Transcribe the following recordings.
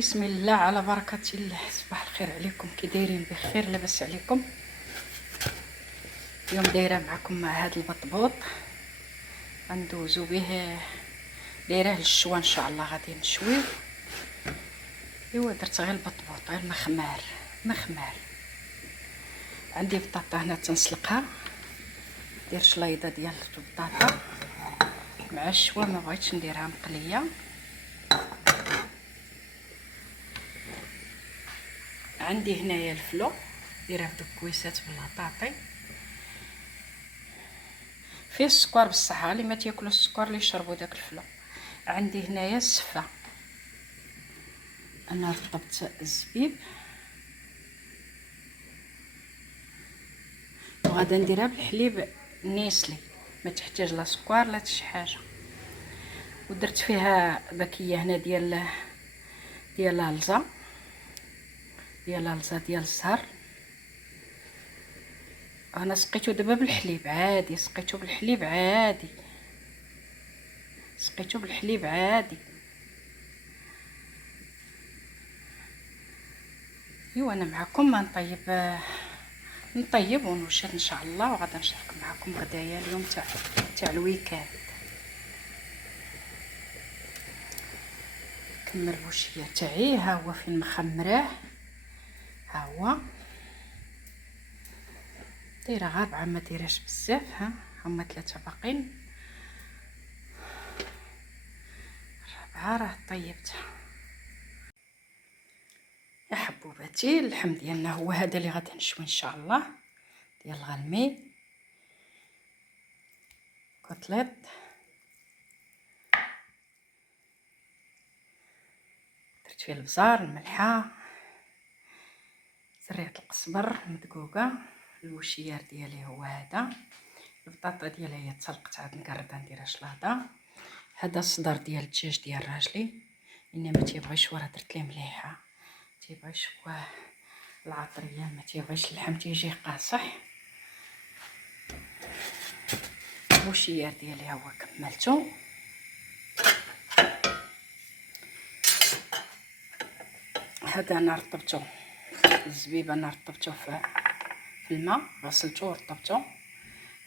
بسم الله على بركة الله. صباح الخير عليكم، كي دايرين؟ بخير لاباس عليكم؟ اليوم دايره معكم مع هذا البطبوط غندوزو به، دايره للشوا ان شاء الله. غادي نشويو. ايوا درت غير البطبوط، غير مخمار. عندي بطاطا هنا تنسلقها، ندير شلايضه ديال البطاطا مع الشوا، ما بغيتش نديرها مقليه. عندي هنايا الفلو، دايره بدوك كويسات بالبطاطي، فيه السكر بالصحه، اللي ما تاكلوا السكر اللي يشربوا داك الفلو. عندي هنايا السفه، انا رطبت الزبيب وغادا نديرها بالحليب نيسلي، ما تحتاج لا سكر لا شي حاجه. ودرت فيها باكيه هنا ديال الزا ديال الزهر. انا سقيتو دابا بالحليب عادي، سقيتو بالحليب عادي. ايوا انا معكم ما نطيب ونوجد ان شاء الله، وغادا نشارك معكم غدايا اليوم تاع الويكاند. كمل الوشيه تاعي، ها هو فين مخمراه، ها هو دايره غير 4، ما دايرهاش بزاف. ها هما 3 باقين، 4 راه طيبتها. يا حبوباتي، اللحم ديالنا هو هذا اللي غادي نشوي ان شاء الله، ديال الغلمي كوتليت. درت فيه البزار، الملحه، زريعه القزبر مدقوقه. الوشيار ديالي هو هذا. البطاطا ديالها هي تسلقت، عاد نقردها نديرها شلاضه. هذا الصدر ديال الدجاج ديال راجلي، انما ما تيبغيش، وراه درت ليه مليحه، تيبغي شواه العطريه، ما تيبغيش اللحم تيجي قاصح. الوشيار ديالي ها هو كملته. هذا انا رطبته، الزبيب انا رطبته في الماء، غسلته ورطبته.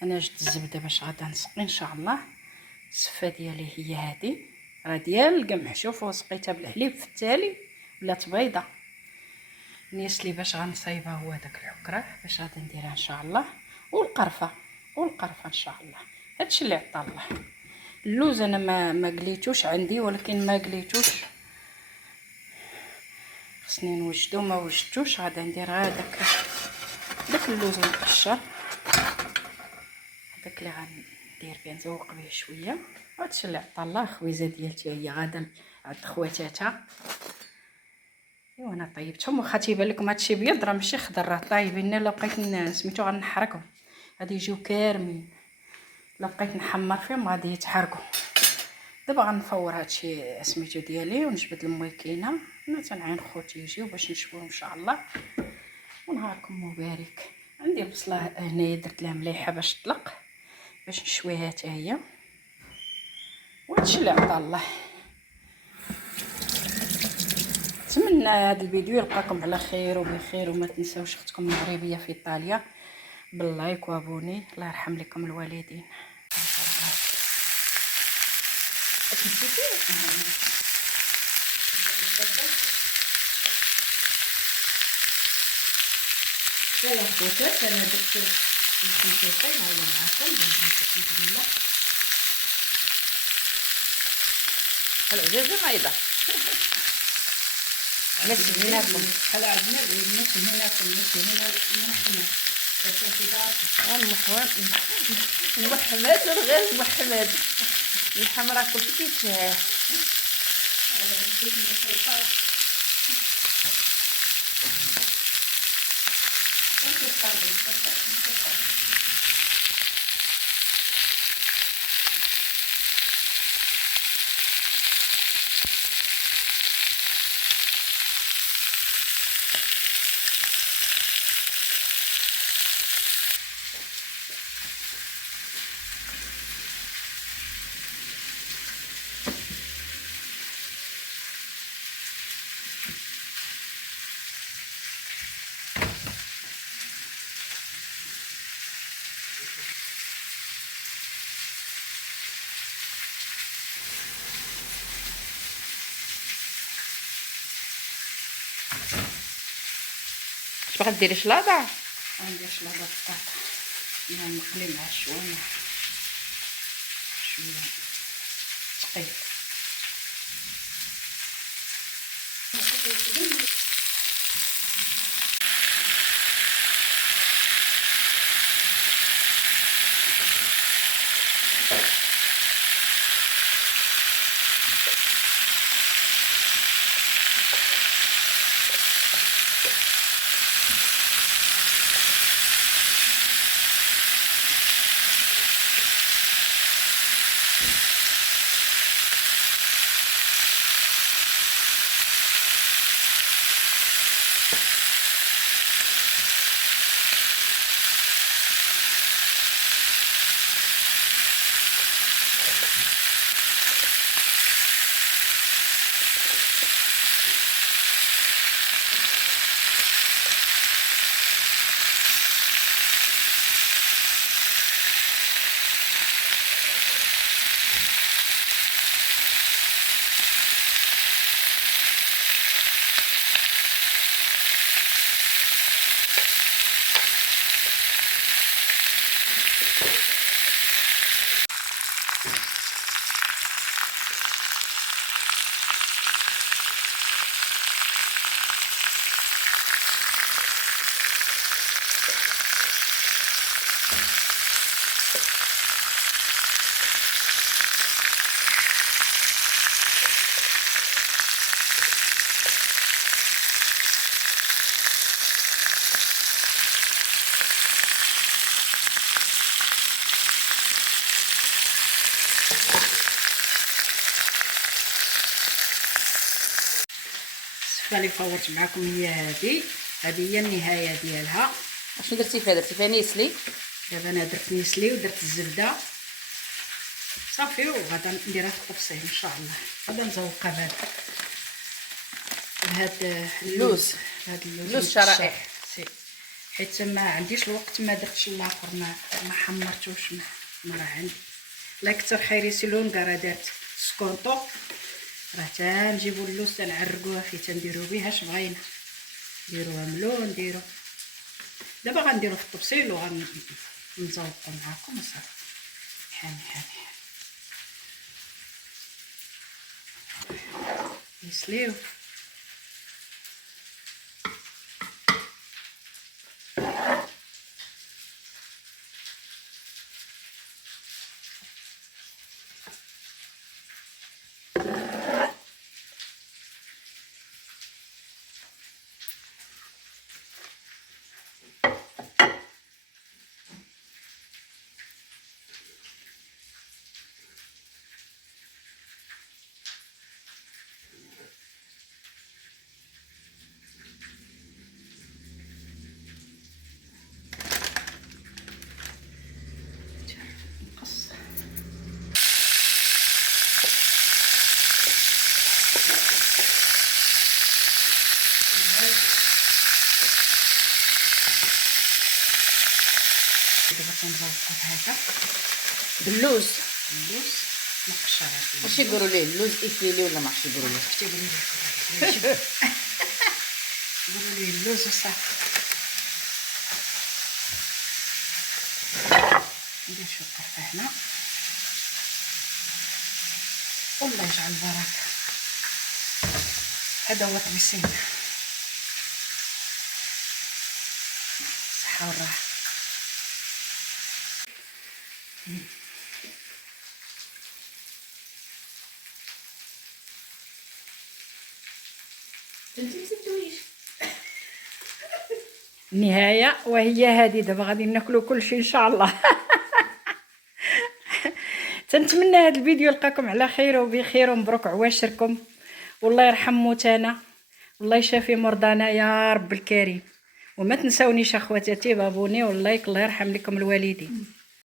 انا جبت الزبده باش غادا نسقي ان شاء الله. السفه ديالي هي هذه، راه ديال القمح. شوفوا سقيتها بالحليب، في التالي ولات بيضه نيسلي باش غنصايبها. هو داك العكره باش غادي نديرها ان شاء الله، والقرفه ان شاء الله. هادشي اللي عطا الله. اللوز انا ما قليتوش عندي، ولكن ما قليتوش خصني نوجدو، ما وجدتوش. غادا ندير غير داك اللوز المقشر، داك اللي غندير به نزوق به شويه. هادشي اللي عطا الله. خويزه ديالتي هي غادا عند خواتاتها. ايوا انا طيبتهم، واخا تيبان لكم هادشي بيض راه ماشي خضر، راه طايبين. الا بقيت سميتو غنحرقهم، غادي يجيو كارمين. الا بقيت نحمر فيهم غادي يتحرقوا. دابا غنفور هادشي سميتو ديالي ونجبد المويكينه. انا تنعين خوتي يجيو باش نشويو ان شاء الله، ونهاركم مبارك. عندي البصله هنايا درت لها مليحه باش تطلق، باش نشويها حتى هي. وهادشي اللي عطا الله. نتمنى هذا الفيديو يلقاكم على خير وبخير، وما تنساوش اختكم المغربيه في ايطاليا باللايك وابوني. الله يرحم لكم الوالدين. يلا خوتات، انا درت الكمثرى ها هو معاكم بالله. العزازة بيضة. نسهناكم على عندنا الناس هناكم، الناس هنا نحنا محمد غير محمد الحمراء كلشي كيتشهى. باغا ديري شلاضه؟ غندير شلاضه البطاطا نقلي مع شويه ثقيل. الوصفه اللي فورت معكم هي هذه هي النهايه ديالها. اشنو درتي فيها؟ درتي فيها نيسلي. دابا انا درت نيسلي ودرت الزبده صافي، وغادا نديرها في الطبسيل ان شاء الله. غادا نزوقها بهذا اللوز، هذا اللوز شرائح حيت ما عنديش الوقت، ما درتش الاخر، ما حمرتوش، ما راه عندي. لا كثر خيري سيلونكا راه دارت سكونطو، راه تنجيبو اللوز تنعرقوه فيه تنديرو بيه اش بغينا، نديروها ملون نديرو. دابا غنديرو في الطبسيل وغنزوقو معاكم وصافي. حامي يسليو. دابا تنزوقو هكا باللوز. اللوز مقشر. واش يقولوا ليه؟ اللوز افيلي ولا ما عرفتش يقولوا ليه. كتبوا لي قولوا لي اللوز وصافي. ندير شويه قرفه هنا والله يجعل البركه. هذا هو طبيسينا، صحه والراحه. النهايه وهي هذه. دابا غادي ناكلوا كلشي ان شاء الله. تنتمنى هذا الفيديو يلقاكم على خير وبخير ومبروك عواشركم، والله يرحم موتانا والله يشافي مرضانا يا رب الكريم. وما تنساونيش اخواتاتي بابوني واللايك، الله يرحم لكم الوالدين.